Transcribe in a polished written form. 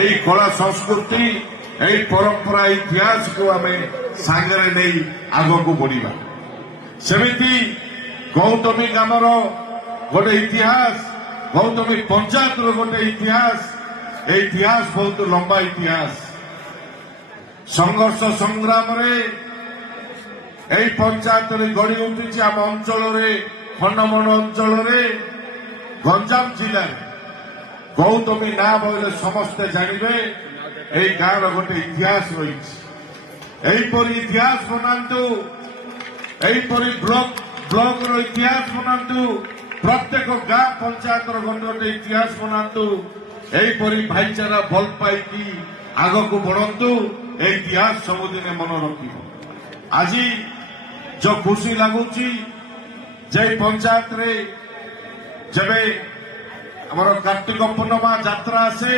এই কলা সংস্কৃতি এই পরম্পরা ইতিহাসକୁ ଆମେ ସାଙ୍ଗରେ ନେଇ ଆଗକୁ ବଢିବା। ସେମିତି ଗୌତମୀ ଗ୍ରାମର ଗୋଟେ ଇତିହାସ, ଗୌତମୀ ପଞ୍ଚାୟତର ଗୋଟେ ଇତିହାସ, এই ইতিহাস ବହୁତ ଲମ୍ବା ଇତିହାସ। ସଂଘର୍ଷ ସଂଗ୍ରାମରେ এই ପଞ୍ଚାୟତରେ ଗଢି ଉଠିଛି ଆମ ଅଞ୍ଚଳରେ, ଖଣ୍ଡମଣ୍ଡଳ ଅଞ୍ଚଳରେ, ଗଞ୍ଜାମ ଜିଲ୍ଲାରେ ଗୌତମୀ ନାଁ ବୋଇଲେ ସମସ୍ତେ ଜାଣିବେ এই ଗାଁର ଗୋଟେ ଇତିହାସ ରହିଛି। ଏହିପରି ଇତିହାସ ବନାନ୍ତୁ, ଏହିପରି ବ୍ଲକର ଇତିହାସ ବନାନ୍ତୁ, ପ୍ରତ୍ୟେକ ଗାଁ ପଞ୍ଚାୟତର ଗୋଟେ ଗୋଟେ ଇତିହାସ ବନାନ୍ତୁ। ଏହିପରି ଭାଇଚାରା ଭଲ ପାଇକି ଆଗକୁ ବଢନ୍ତୁ। এই ଇତିହାସ ସବୁଦିନେ ମନେ ରଖିବ। ଆଜି ଯୋଉ ଖୁସି ଲାଗୁଛି যে ପଞ୍ଚାୟତରେ ଯେବେ ଆମର କାର୍ତ୍ତିକ ପୂର୍ଣ୍ଣିମା ଯାତ୍ରା ଆସେ